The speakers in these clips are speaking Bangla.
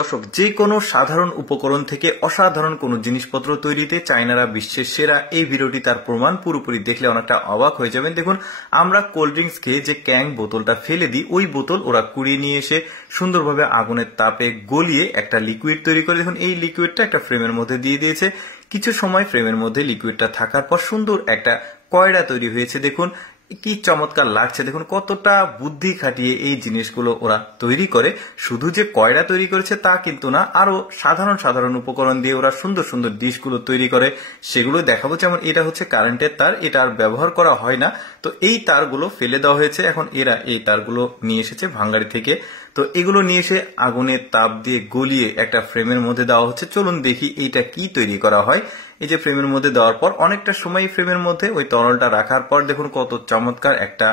দর্শক, যে কোনো সাধারণ উপকরণ থেকে অসাধারণ কোনো জিনিসপত্র তৈরিতে চায়নারা বিশ্বের সেরা। এই ভিডিওটি তার প্রমাণ। পুরোপুরি দেখলে অনেকটা অবাক হয়ে যাবেন। দেখুন, আমরা কোল্ড ড্রিঙ্কস খেয়ে যে ক্যাং বোতলটা ফেলে দিই, ওই বোতল ওরা কুড়িয়ে নিয়ে এসে সুন্দরভাবে আগুনের তাপে গলিয়ে একটা লিকুইড তৈরি করে। দেখুন, এই লিকুইডটা একটা ফ্রেমের মধ্যে দিয়ে দিয়েছে। কিছু সময় ফ্রেমের মধ্যে লিকুইডটা থাকার পর সুন্দর একটা কয়ড়া তৈরি হয়েছে। দেখুন কি চমৎকার লাগছে। দেখুন কতটা বুদ্ধি খাটিয়ে এই জিনিসগুলো ওরা তৈরি করে। শুধু যে কয়লা তৈরি করেছে তা কিন্তু না, আরো সাধারণ সাধারণ উপকরণ দিয়ে ওরা সুন্দর সুন্দর ডিশগুলো তৈরি করে। সেগুলো দেখাবো। যেমন এটা হচ্ছে কারেন্টের তার, এটা আর ব্যবহার করা হয় না। তো এই তারগুলো ফেলে দেওয়া হয়েছে। এখন এরা এই তারগুলো নিয়ে এসেছে ভাঙ্গারি থেকে। তো এগুলো নিয়ে এসে আগুনের তাপ দিয়ে গলিয়ে একটা ফ্রেমের মধ্যে দেওয়া হচ্ছে। চলুন দেখি এইটা কি তৈরি করা হয়। এই যে ফ্রেমের মধ্যে দেওয়ার পর অনেকটা সময় ফ্রেমের মধ্যে ওই তরলটা রাখার পর দেখুন কত চমৎকার একটা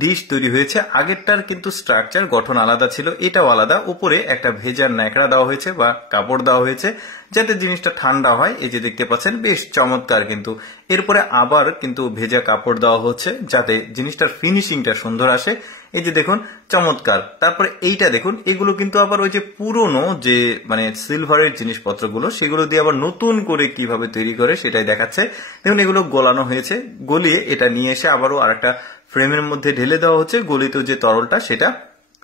ডিশ তৈরি হয়েছে। আগেরটার কিন্তু স্ট্রাকচার গঠন আলাদা ছিল, এটাও আলাদা। উপরে একটা ভেজার ন্যাকড়া দেওয়া হয়েছে বা কাপড় দেওয়া হয়েছে যাতে জিনিসটা ঠান্ডা হয়। এই যে দেখতে পাচ্ছেন বেশ চমৎকার। কিন্তু এরপরে আবার কিন্তু ভেজা কাপড় দেওয়া হচ্ছে যাতে জিনিসটার ফিনিশিংটা সুন্দর আসে। এই যে দেখুন চমৎকার। তারপরে এইটা দেখুন, এগুলো কিন্তু আবার ওই যে পুরনো যে সিলভারের জিনিসপত্রগুলো, সেগুলো দিয়ে আবার নতুন করে কিভাবে তৈরি করে সেটাই দেখাচ্ছে। দেখুন এগুলো গলানো হয়েছে, গলিয়ে এটা নিয়ে এসে আবারও আরেকটা ফ্রেমের মধ্যে ঢেলে দেওয়া হচ্ছে। গলিত যে তরলটা সেটা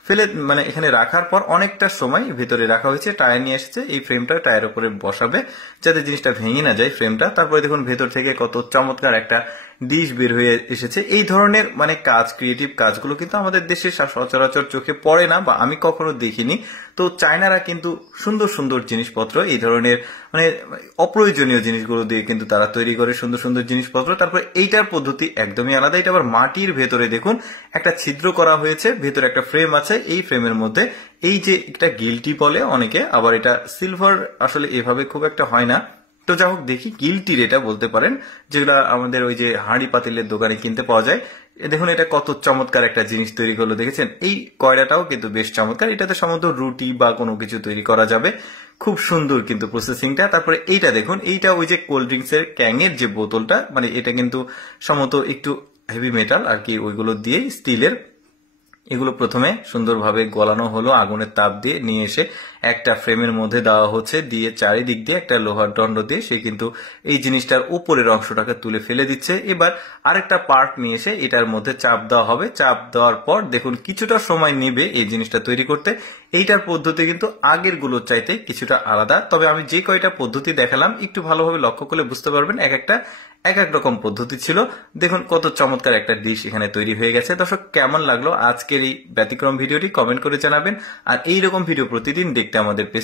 ফেলে এখানে রাখার পর অনেকটা সময় ভেতরে রাখা হয়েছে। টায়ার নিয়ে এসেছে, এই ফ্রেমটা টায়ার উপরে বসাবে যাতে জিনিসটা ভেঙে না যায় ফ্রেমটা। তারপরে দেখুন ভেতর থেকে কত চমৎকার একটা ডিশ বের হয়ে এসেছে। এই ধরনের কাজ, ক্রিয়েটিভ কাজগুলো কিন্তু আমাদের দেশে সচরাচর চোখে পড়ে না বা আমি কখনো দেখিনি। তো চায়নারা কিন্তু সুন্দর সুন্দর জিনিসপত্র, এই ধরনের অপ্রয়োজনীয় জিনিসগুলো দিয়ে কিন্তু তারা তৈরি করে সুন্দর সুন্দর জিনিসপত্র। তারপর এইটার পদ্ধতি একদমই আলাদা। এটা আবার মাটির ভেতরে দেখুন একটা ছিদ্র করা হয়েছে, ভেতরে একটা ফ্রেম আছে। এই ফ্রেমের মধ্যে এই যে একটা গিল্টি বলে অনেকে, আবার এটা সিলভার আসলে এভাবে খুব একটা হয় না। তো যা হোক, দেখি গিল্টির এটা বলতে পারেন, যেগুলা আমাদের ওই যে হাঁড়ি পাতিলের দোকানে কিনতে পাওয়া যায়। দেখুন এটা কত চমৎকার একটা জিনিস তৈরি করলো, দেখেছেন? এই কয়লাটাও কিন্তু বেশ চমৎকার। এটাতে সম্ভবত রুটি বা কোনো কিছু তৈরি করা যাবে। খুব সুন্দর কিন্তু প্রসেসিংটা। তারপরে এইটা দেখুন, এইটা ওই যে কোল্ড ড্রিঙ্কস এর ক্যাঙের যে বোতলটা, এটা কিন্তু সম্ভবত একটু হেভি মেটাল আর কি, ওইগুলো দিয়ে স্টিলের। এগুলো প্রথমে সুন্দরভাবে গলানো হলো আগুনের তাপ দিয়ে, নিয়ে এসে একটা ফ্রেমের মধ্যে দেওয়া হচ্ছে, দিয়ে চারিদিক দিয়ে একটা লোহার দণ্ড দিয়ে সে কিন্তু এই জিনিসটার উপরের অংশটাকে তুলে ফেলে দিচ্ছে। এবার আরেকটা পার্ট নিয়ে এসে এটার মধ্যে চাপ দেওয়া হবে। চাপ দেওয়ার পর দেখুন কিছুটা সময় নেবে এই জিনিসটা তৈরি করতে। এইটার পদ্ধতি কিন্তু আগের গুলোর চাইতে কিছুটা আলাদা। তবে আমি যে কয়টা পদ্ধতি দেখালাম একটু ভালোভাবে লক্ষ্য করলে বুঝতে পারবেন এক এক রকম পদ্ধতি ছিল। দেখুন কত চমৎকার একটা ডিশ এখানে তৈরি হয়ে গেছে। দর্শক, কেমন লাগলো আজকের এই ব্যতিক্রম ভিডিওটি কমেন্ট করে জানাবেন। আর এইরকম ভিডিও প্রতিদিন দেখতে আমাদের পেজটি